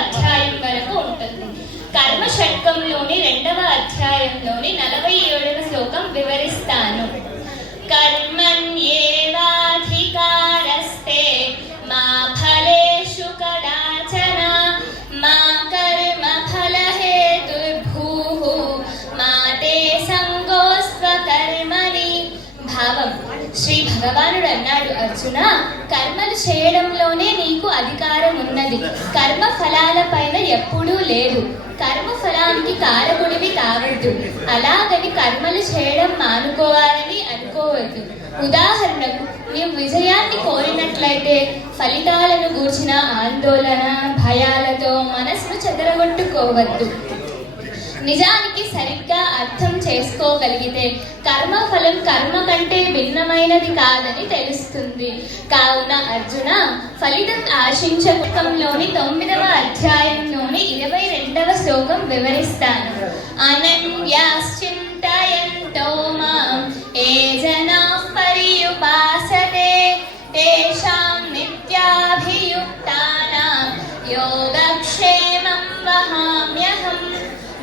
అధ్యాయం వరకు ఉంటుంది. కర్మ షట్కంలోని 2వ అధ్యాయంలోని 47వ శ్లోకం వివరిస్తాను. కర్మణ్యేవాధికారస్తే మా ఫలేషు కదాచన మా కర్మ ఫలహేతుర్భూః మా తే సంగోస్త్వ కర్మణి. భావం: శ్రీ భగవానుడు అన్నాడు, అర్జున, కర్మలు చేయడంలోనే నీకు అధికారం ఉన్నది, కర్మ ఫలాల పైన ఎప్పుడూ లేదు. కర్మ ఫలానికి కారకుడివి కావద్దు, అలాగని కర్మలు చేయడం మానుకోవాలని అనుకోవద్దు. ఉదాహరణకు, నీవు విజయాన్ని కోరినట్లయితే ఫలితాలను గూర్చిన ఆందోళన భయాలతో మనసును చెదరగొట్టుకోవద్దు. నిజానికి సరిగ్గా అర్థం చేసుకోగలిగితే కర్మఫలం కర్మ కంటే భిన్నమైనది కాదని తెలుస్తుంది. కావున అర్జున, ఫలితం ఆశించకంలోని 9వ అధ్యాయంలోని 22వ శ్లోకం వివరిస్తాను. అనన్యాశ్చింతయంతో మాం ఏ జనాః పర్యుపాసతే తేషాం నిత్యాభియుక్తానాం యోగక్షేమం వహామ్యహం.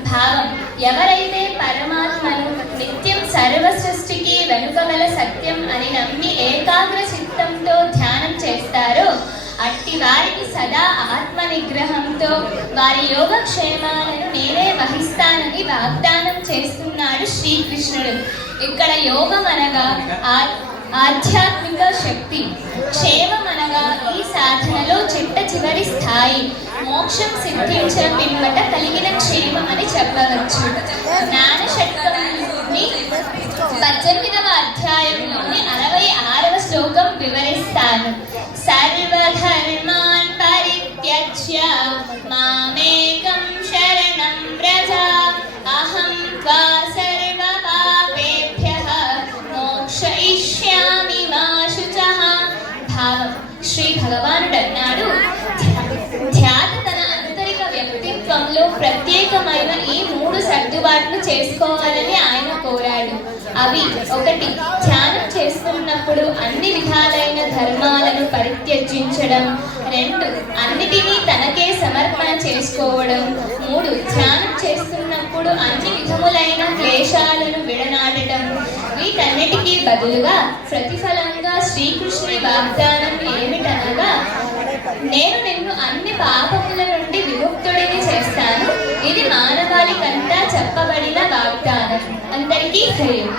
భావం: ఎవరైతే పరమాత్మను నిత్యం సర్వ సృష్టికి వెనుకగల సత్యం అని నమ్మి ఏకాగ్ర చిత్తంతో ధ్యానం చేస్తారో అట్టి వారికి సదా ఆత్మ నిగ్రహంతో వారి యోగక్షేమాలను నేనే వహిస్తానని వాగ్దానం చేస్తున్నాడు శ్రీకృష్ణుడు. ఇక్కడ యోగం అనగా ఆధ్యాత్మిక శక్తి, క్షేమం అనగా ఈ సాధనలో చిట్ట చివరి స్థాయి, మోక్షం సిద్ధించిన పిమ్మట కలిగిన క్షేమం అని చెప్పవచ్చు. జ్ఞాన షట్కంలోని 18వ అధ్యాయంలోని 66వ శ్లోకం వివరిస్తాను. సర్వధర్మాన్ పరిత్యజ్య మామేకం శరణం వ్రజ అహం త్వా సర్వ పాపేభ్యః మోక్షయిష్యామి మా శుచః. భావం: శ్రీ భగవానుడు అన్నాడు, ధ్యాత తన ఆంతరిక వ్యక్తిత్వంలో ప్రత్యేకమైన ఈ 3 సర్దుబాట్లు చేసుకోవాలని ఆయన కోరాడు. అవి: 1. ధ్యానం చేస్తున్నప్పుడు అన్ని విధాలైన ధర్మాలను పరిత్యజించడం. 2. అన్నిటినీ తనకే సమర్పణ చేసుకోవడం. 3. ధ్యానం చేస్తున్నప్పుడు అన్ని విధములైన క్లేశాలను విడనాడటం. వీటన్నిటికీ బదులుగా ప్రతిఫలంగా శ్రీకృష్ణుని వాగ్దానం ఏమిటనగా, నేను నిన్ను అన్ని పాపముల నుండి విముక్తుడిని చేస్తాను. ఇది మానవాళికంతా చెప్పబడిన వాగ్దానం. అందరికీ జయం.